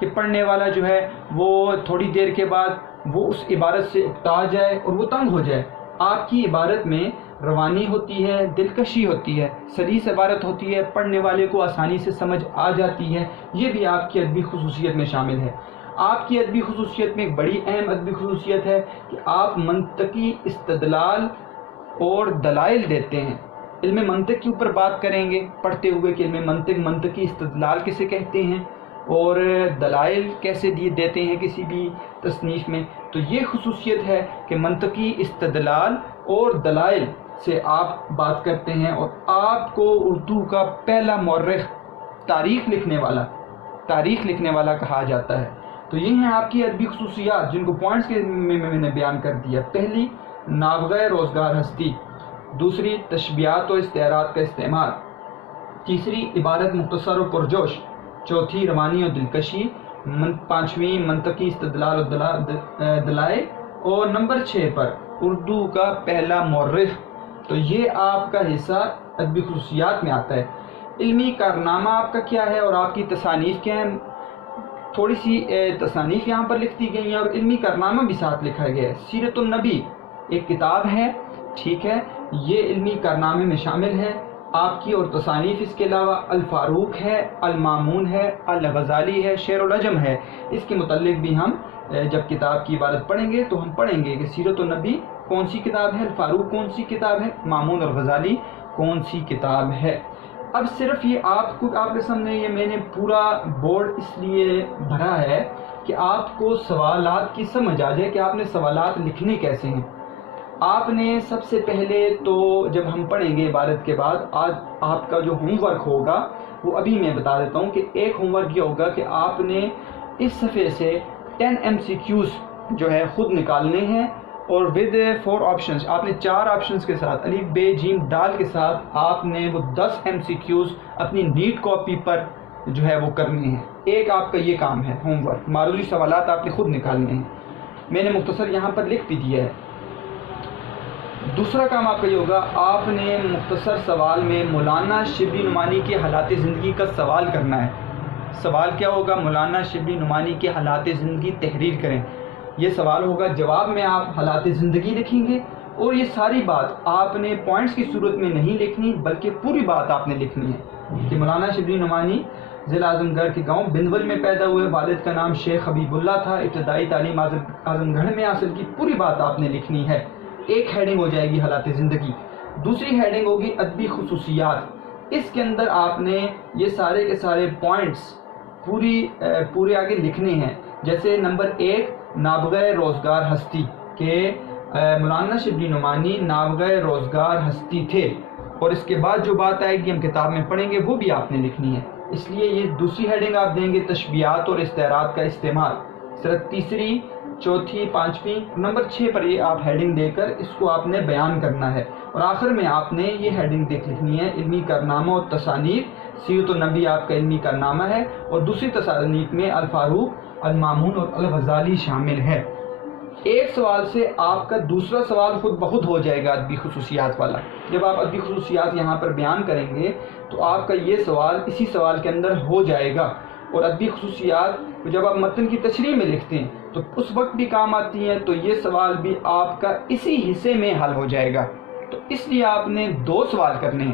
کہ پڑھنے والا جو ہے وہ تھوڑی دیر کے بعد وہ اس عبارت سے اکتا جائے اور وہ تنگ ہو جائے۔ آپ کی عبارت میں روانی ہوتی ہے، دلکشی ہوتی ہے، سلیس عبارت ہوتی ہے، پڑھنے والے کو آسانی سے سمجھ آ جاتی ہے، یہ بھی آپ کی ادبی خصوصیت میں شامل ہے۔ آپ کی ادبی خصوصیت میں ایک بڑی اہم ادبی خصوصیت ہے کہ آپ منطقی استدلال اور دلائل دیتے ہیں۔ علم منطق کے اوپر بات کریں گے پڑھتے ہوئے کہ علم منطق، منطقی استدلال کسے کہتے ہیں اور دلائل کیسے دیتے ہیں کسی بھی تصنیف میں۔ تو یہ خصوصیت ہے کہ منطقی استدلال اور دلائل سے آپ بات کرتے ہیں، اور آپ کو اردو کا پہلا مورخ، تاریخ لکھنے والا کہا جاتا ہے۔ تو یہ ہیں آپ کی ادبی خصوصیات جن کو پوائنٹس کے میں نے بیان کر دیا۔ پہلی، نابغہ روزگار ہستی۔ دوسری، تشبیہات و استعارات کا استعمال۔ تیسری، عبارت مختصر و پرجوش۔ چوتھی، روانی و دلکشی۔ پانچویں، منطقی استدلال و دلائل۔ اور نمبر 6 پر اردو کا پہلا مورخ۔ تو یہ آپ کا حصہ ادبی خصوصیات میں آتا ہے۔ علمی کارنامہ آپ کا کیا ہے اور آپ کی تصانیف کیا ہیں؟ تھوڑی سی تصانیف یہاں پر لکھ دی گئی ہیں اور علمی کارنامہ بھی ساتھ لکھا گیا ہے۔ سیرت النبی ایک کتاب ہے، ٹھیک ہے، یہ علمی کارنامے میں شامل ہے آپ کی، اور تصانیف اس کے علاوہ الفاروق ہے، المامون ہے، الغزالی ہے، شعر العجم ہے۔ اس کے متعلق بھی ہم جب کتاب کی عبارت پڑھیں گے تو ہم پڑھیں گے کہ سیرت النبی کون سی کتاب ہے، الفاروق کون سی کتاب ہے، مامون اور غزالی کون سی کتاب ہے۔ اب صرف یہ آپ کے سامنے یہ میں نے پورا بورڈ اس لیے بھرا ہے کہ آپ کو سوالات کی سمجھ آ جائے کہ آپ نے سوالات لکھنے کیسے ہیں۔ آپ نے سب سے پہلے تو جب ہم پڑھیں گے عبارت کے بعد، آج آپ کا جو ہوم ورک ہوگا وہ ابھی میں بتا دیتا ہوں کہ ایک ہوم ورک یہ ہوگا کہ آپ نے اس صفحے سے 10 MCQs جو ہے خود نکالنے ہیں، اور ود 4 آپشنز، آپ نے 4 آپشنز کے ساتھ الف ب ج ڈال کے ساتھ آپ نے وہ 10 MCQs اپنی نیٹ کاپی پر جو ہے وہ کرنے ہیں۔ ایک آپ کا یہ کام ہے ہوم ورک، معروضی سوالات آپ نے خود نکالنے ہیں، میں نے مختصر یہاں پر لکھ بھی دیا ہے۔ دوسرا کام آپ کا یہ ہوگا، آپ نے مختصر سوال میں مولانا شبلی نعمانی کے حالات زندگی کا سوال کرنا ہے۔ سوال کیا ہوگا؟ مولانا شبلی نعمانی کے حالات زندگی تحریر کریں، یہ سوال ہوگا۔ جواب میں آپ حالات زندگی لکھیں گے، اور یہ ساری بات آپ نے پوائنٹس کی صورت میں نہیں لکھنی بلکہ پوری بات آپ نے لکھنی ہے کہ مولانا شبلی نعمانی ضلع اعظم گڑھ کے گاؤں بندول میں پیدا ہوئے، والد کا نام شیخ حبیب اللہ تھا، ابتدائی تعلیم اعظم گڑھ میں حاصل کی، پوری بات آپ نے لکھنی ہے۔ ایک ہیڈنگ ہو جائے گی حالات زندگی، دوسری ہیڈنگ ہوگی ادبی خصوصیات۔ اس کے اندر آپ نے یہ سارے کے سارے پوائنٹس پورے آگے لکھنے ہیں۔ جیسے نمبر 1، نابغہ روزگار ہستی، کہ مولانا شبلی نعمانی نابغہ روزگار ہستی تھے، اور اس کے بعد جو بات آئے گی ہم کتاب میں پڑھیں گے وہ بھی آپ نے لکھنی ہے۔ اس لیے یہ دوسری ہیڈنگ آپ دیں گے تشبیہات اور استعارات کا استعمال۔ صرف تیسری، چوتھی، پانچویں، نمبر 6 پر یہ آپ ہیڈنگ دے کر اس کو آپ نے بیان کرنا ہے، اور آخر میں آپ نے یہ ہیڈنگ دیکھ لکھنی ہے علمی کارنامہ اور تصانیف۔ سیرت النبی آپ کا علمی کارنامہ ہے، اور دوسری تصانیف میں الفاروق، المامون اور الغزالی شامل ہے۔ ایک سوال سے آپ کا دوسرا سوال خود بخود ہو جائے گا ادبی خصوصیات والا۔ جب آپ ادبی خصوصیات یہاں پر بیان کریں گے تو آپ کا یہ سوال اسی سوال کے اندر ہو جائے گا، اور ادبی خصوصیات جب آپ متن کی تشریح میں لکھتے ہیں تو اس وقت بھی کام آتی ہیں، تو یہ سوال بھی آپ کا اسی حصے میں حل ہو جائے گا۔ تو اس لیے آپ نے 2 سوال کرنے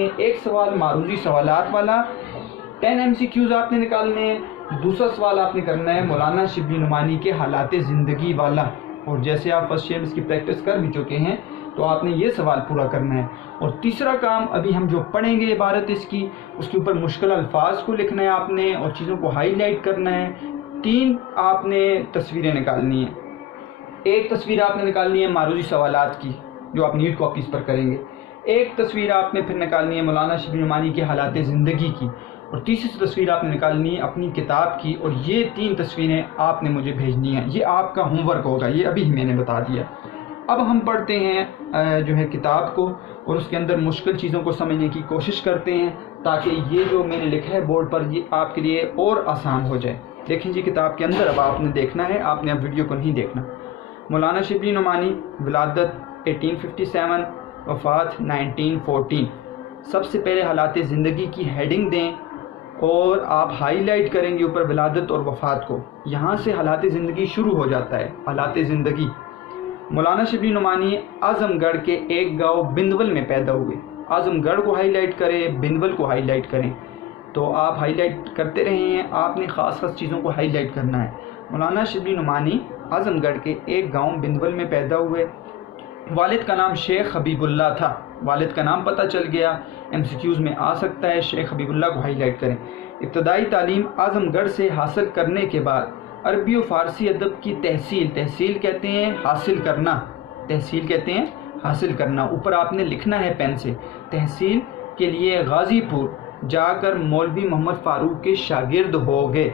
ہیں، ایک سوال معروضی سوالات والا 10 MCQs آپ نے نکالنے ہیں، دوسرا سوال آپ نے کرنا ہے مولانا شبلی نعمانی کے حالات زندگی والا، اور جیسے آپ فرسٹ ایئر اس کی پریکٹس کر بھی چکے ہیں تو آپ نے یہ سوال پورا کرنا ہے۔ اور تیسرا کام ابھی ہم جو پڑھیں گے عبارت اس کے اوپر مشکل الفاظ کو لکھنا ہے آپ نے، اور چیزوں کو ہائی لائٹ کرنا ہے۔ 3 آپ نے تصویریں نکالنی ہیں۔ ایک تصویر آپ نے نکالنی ہے معروضی سوالات کی جو آپ نیٹ کاپیز پر کریں گے، ایک تصویر آپ نے پھر نکالنی ہے مولانا شبلی نعمانی کے حالات زندگی کی، اور تیسری تصویر آپ نے نکالنی ہے اپنی کتاب کی، اور یہ 3 تصویریں آپ نے مجھے بھیجنی ہیں۔ یہ آپ کا ہوم ورک ہوگا، یہ ابھی میں نے بتا دیا۔ اب ہم پڑھتے ہیں جو ہے کتاب کو، اور اس کے اندر مشکل چیزوں کو سمجھنے کی کوشش کرتے ہیں تاکہ یہ جو میں نے لکھا ہے بورڈ پر یہ آپ کے لیے اور آسان ہو جائے۔ دیکھیں جی کتاب کے اندر اب آپ نے دیکھنا ہے، آپ نے اب ویڈیو کو نہیں دیکھنا۔ مولانا شبلی نعمانی، ولادت 1857، وفات 1914۔ سب سے پہلے حالات زندگی کی ہیڈنگ دیں اور آپ ہائی لائٹ کریں گے اوپر ولادت اور وفات کو، یہاں سے حالات زندگی شروع ہو جاتا ہے۔ حالات زندگی، مولانا شبلی نعمانی اعظم گڑھ کے ایک گاؤں بندول میں پیدا ہوئے۔ اعظم گڑھ کو ہائی لائٹ کریں، بندول کو ہائی لائٹ کریں، تو آپ ہائی لائٹ کرتے رہے ہیں، آپ نے خاص خاص چیزوں کو ہائی لائٹ کرنا ہے۔ مولانا شبلی نعمانی اعظم گڑھ کے ایک گاؤں بندول میں پیدا ہوئے۔ والد کا نام شیخ حبیب اللہ تھا، والد کا نام پتہ چل گیا، ایم سی کیوز میں آ سکتا ہے، شیخ حبیب اللہ کو ہائی لائٹ کریں۔ ابتدائی تعلیم اعظم گڑھ سے حاصل کرنے کے بعد عربی و فارسی ادب کی تحصیل کہتے ہیں حاصل کرنا، تحصیل کہتے ہیں حاصل کرنا، اوپر آپ نے لکھنا ہے پین سے، تحصیل کے لیے غازی پور جا کر مولوی محمد فاروق کے شاگرد ہو گئے۔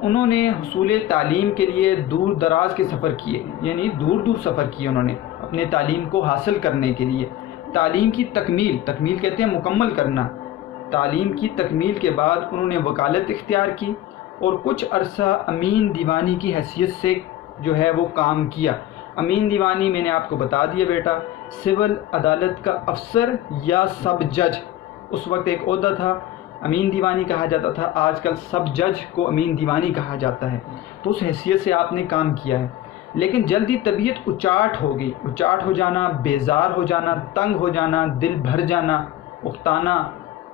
انہوں نے حصول تعلیم کے لیے دور دراز کے سفر کیے، یعنی دور دور سفر کیے انہوں نے اپنے تعلیم کو حاصل کرنے کے لیے۔ تعلیم کی تکمیل کہتے ہیں مکمل کرنا، تعلیم کی تکمیل کے بعد انہوں نے وکالت اختیار کی اور کچھ عرصہ امین دیوانی کی حیثیت سے جو ہے وہ کام کیا۔ امین دیوانی میں نے آپ کو بتا دیا بیٹا، سول عدالت کا افسر یا سب جج، اس وقت ایک عہدہ تھا، امین دیوانی کہا جاتا تھا، آج کل سب جج کو امین دیوانی کہا جاتا ہے، تو اس حیثیت سے آپ نے کام کیا ہے۔ لیکن جلدی طبیعت اچاٹ ہو گئی، اچاٹ ہو جانا، بیزار ہو جانا، تنگ ہو جانا، دل بھر جانا، اکتانا،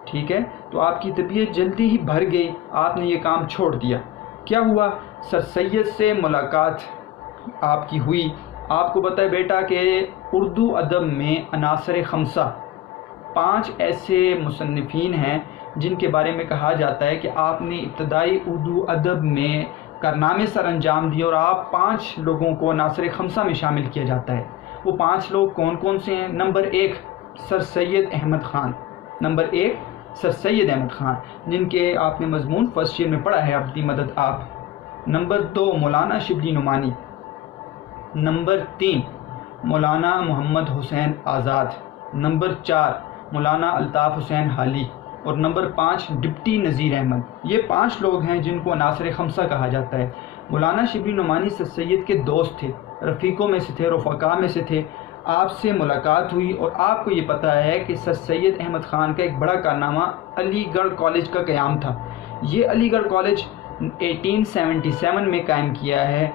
ٹھیک ہے، تو آپ کی طبیعت جلدی ہی بھر گئی، آپ نے یہ کام چھوڑ دیا۔ کیا ہوا؟ سر سید سے ملاقات آپ کی ہوئی۔ آپ کو پتہ ہے بیٹا کہ اردو ادب میں عناصر خمسہ، 5 ایسے مصنفین ہیں جن کے بارے میں کہا جاتا ہے کہ آپ نے ابتدائی اردو ادب میں کارنامے سر انجام دیے، اور آپ 5 لوگوں کو عناصر خمسہ میں شامل کیا جاتا ہے۔ وہ 5 لوگ کون کون سے ہیں؟ نمبر 1 سر سید احمد خان، نمبر 1 سر سید احمد خان، جن کے آپ نے مضمون فرسٹ ایئر میں پڑھا ہے، اپنی مدد آپ۔ نمبر 2 مولانا شبلی نعمانی، نمبر 3 مولانا محمد حسین آزاد، نمبر 4 مولانا الطاف حسین حالی، اور نمبر 5 ڈپٹی نذیر احمد۔ یہ 5 لوگ ہیں جن کو عناصر خمسہ کہا جاتا ہے۔ مولانا شبلی نعمانی سر سید کے دوست تھے، رفیقوں میں سے تھے، رفقا میں سے تھے۔ آپ سے ملاقات ہوئی اور آپ کو یہ پتہ ہے کہ سر سید احمد خان کا ایک بڑا کارنامہ علی گڑھ کالج کا قیام تھا۔ یہ علی گڑھ کالج 1877 میں قائم کیا ہے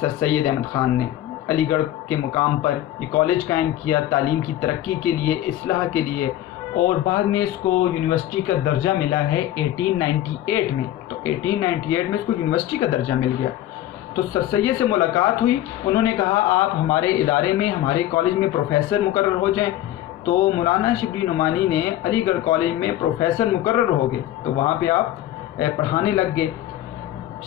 سر سید احمد خان نے، علی گڑھ کے مقام پر یہ کالج قائم کیا تعلیم کی ترقی کے لیے، اصلاح کے لیے، اور بعد میں اس کو یونیورسٹی کا درجہ ملا ہے 1898 میں، تو 1898 میں اس کو یونیورسٹی کا درجہ مل گیا۔ تو سر سید سے ملاقات ہوئی، انہوں نے کہا آپ ہمارے ادارے میں، ہمارے کالج میں پروفیسر مقرر ہو جائیں، تو مولانا شبلی نعمانی نے علی گڑھ کالج میں پروفیسر مقرر ہو گئے، تو وہاں پہ آپ پڑھانے لگ گئے۔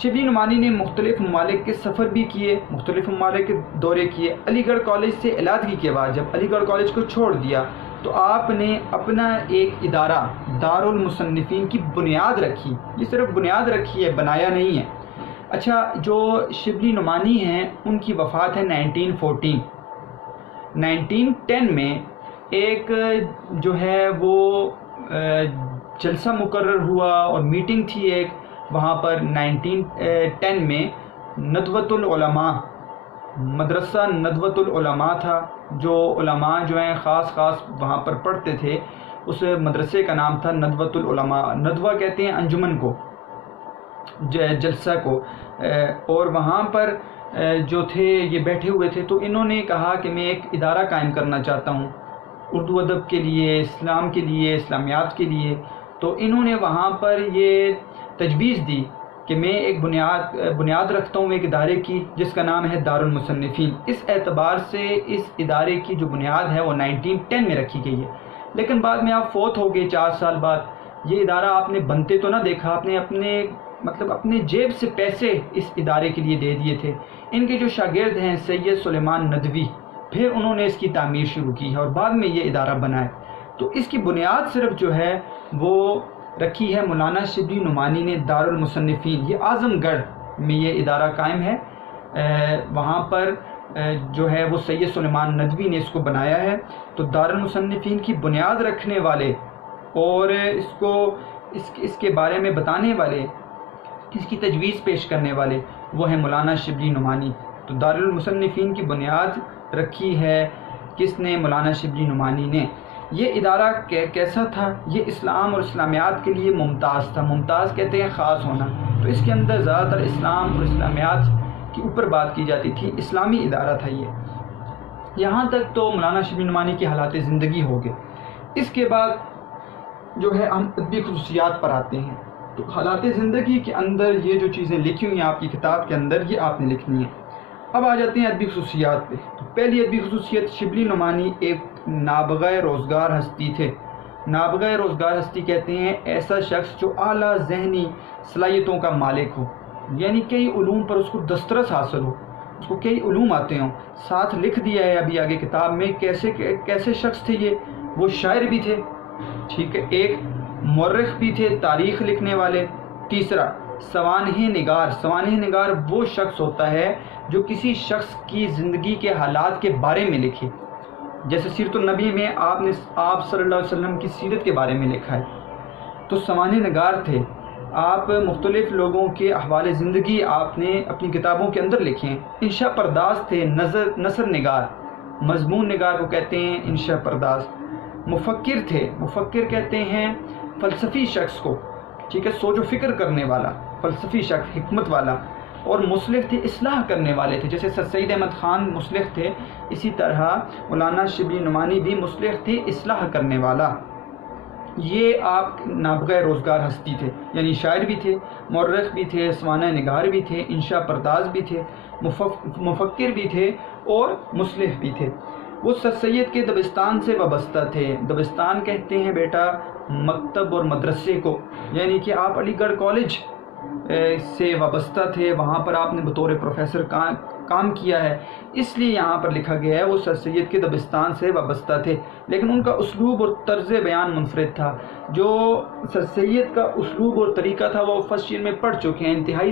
شبلی نعمانی نے مختلف ممالک کے سفر بھی کیے، مختلف ممالک کے دورے کیے۔ علی گڑھ کالج سے علیحدگی کے بعد جب علی گڑھ کالج کو چھوڑ دیا تو آپ نے اپنا ایک ادارہ دارالمصنفین کی بنیاد رکھی، یہ صرف بنیاد رکھی ہے، بنایا نہیں ہے۔ اچھا، جو شبلی نعمانی ہیں ان کی وفات ہے 1914۔ 1910 میں ایک جو ہے وہ جلسہ مقرر ہوا اور میٹنگ تھی ایک، وہاں پر 1910 میں ندوۃ العلماء، مدرسہ ندوۃ العلماء تھا، جو علماء جو ہیں خاص وہاں پر پڑھتے تھے، اس مدرسے کا نام تھا ندوۃ العلماء۔ ندوہ کہتے ہیں انجمن کو، جلسہ کو، اور وہاں پر جو تھے یہ بیٹھے ہوئے تھے، تو انہوں نے کہا کہ میں ایک ادارہ قائم کرنا چاہتا ہوں اردو ادب کے لیے، اسلام کے لیے، اسلامیات کے لیے۔ تو انہوں نے وہاں پر یہ تجویز دی کہ میں ایک بنیاد رکھتا ہوں ایک ادارے کی جس کا نام ہے دارالمصنفین۔ اس اعتبار سے اس ادارے کی جو بنیاد ہے وہ 1910 میں رکھی گئی ہے، لیکن بعد میں آپ فوت ہو گئے 4 سال بعد۔ یہ ادارہ آپ نے بنتے تو نہ دیکھا، آپ نے اپنے جیب سے پیسے اس ادارے کے لیے دے دیے تھے۔ ان کے جو شاگرد ہیں سید سلیمان ندوی، پھر انہوں نے اس کی تعمیر شروع کی ہے اور بعد میں یہ ادارہ بنا ہے۔ تو اس کی بنیاد صرف جو ہے وہ رکھی ہے مولانا شبلی نعمانی نے، دارالمصنفین۔ یہ اعظم گڑھ میں یہ ادارہ قائم ہے، وہاں پر جو ہے وہ سید سلیمان ندوی نے اس کو بنایا ہے۔ تو دارالمصنفین کی بنیاد رکھنے والے اور اس کے بارے میں بتانے والے، اس کی تجویز پیش کرنے والے وہ ہیں مولانا شبلی نعمانی۔ تو دارالمصنفین کی بنیاد رکھی ہے کس نے؟ مولانا شبلی نعمانی نے۔ یہ ادارہ کیسا تھا؟ یہ اسلام اور اسلامیات کے لیے ممتاز تھا. ممتاز کہتے ہیں خاص ہونا. تو اس کے اندر زیادہ تر اسلام اور اسلامیات کے اوپر بات کی جاتی تھی. اسلامی ادارہ تھا یہ. یہاں تک تو مولانا شبلی نعمانی کی حالات زندگی ہو گئے. اس کے بعد جو ہے ہم ادبی خصوصیات پر آتے ہیں. تو حالات زندگی کے اندر یہ جو چیزیں لکھی ہوئی ہیں آپ کی کتاب کے اندر، یہ آپ نے لکھنی ہے. اب آ جاتے ہیں ادبی خصوصیات پہ. تو پہلی ادبی خصوصیت، شبلی نعمانی ایک نابغہ روزگار ہستی تھے. نابغہ روزگار ہستی کہتے ہیں ایسا شخص جو اعلیٰ ذہنی صلاحیتوں کا مالک ہو، یعنی کئی علوم پر اس کو دسترس حاصل ہو، اس کو کئی علوم آتے ہوں. ساتھ لکھ دیا ہے ابھی آگے کتاب میں کیسے شخص تھے یہ. وہ شاعر بھی تھے، ٹھیک ہے، ایک مورخ بھی تھے، تاریخ لکھنے والے. تیسرا سوانح نگار. سوانح نگار وہ شخص ہوتا ہے جو کسی شخص کی زندگی کے حالات کے بارے میں لکھے. جیسے سیرت النبی میں آپ صلی اللہ علیہ وسلم کی سیرت کے بارے میں لکھا ہے، تو سوانح نگار تھے. آپ مختلف لوگوں کے احوال زندگی آپ نے اپنی کتابوں کے اندر لکھے ہیں. انشاء پرداز تھے. نثر نگار، مضمون نگار کو کہتے ہیں انشاء پرداز. مفکر تھے. مفکر کہتے ہیں فلسفی شخص کو، ٹھیک ہے، سوچ و فکر کرنے والا فلسفی شخص، حکمت والا. اور مصلح تھے، اصلاح کرنے والے تھے. جیسے سر سید احمد خان مصلح تھے، اسی طرح مولانا شبلی نعمانی بھی مصلح تھے، اصلاح کرنے والا. یہ آپ نابغہ روزگار ہستی تھے، یعنی شاعر بھی تھے، مورخ بھی تھے، سوانح نگار بھی تھے، انشاء پرداز بھی تھے، مفکر بھی تھے اور مصلح بھی تھے. وہ سر سید کے دبستان سے وابستہ تھے. دبستان کہتے ہیں بیٹا مکتب اور مدرسے کو، یعنی کہ آپ علی گڑھ کالج سے وابستہ تھے. وہاں پر آپ نے بطور پروفیسر کام کیا ہے، اس لیے یہاں پر لکھا گیا ہے وہ سر سید کے دبستان سے وابستہ تھے. لیکن ان کا اسلوب اور طرز بیان منفرد تھا. جو سر سید کا اسلوب اور طریقہ تھا وہ فرسٹ ایئر میں پڑھ چکے ہیں. انتہائی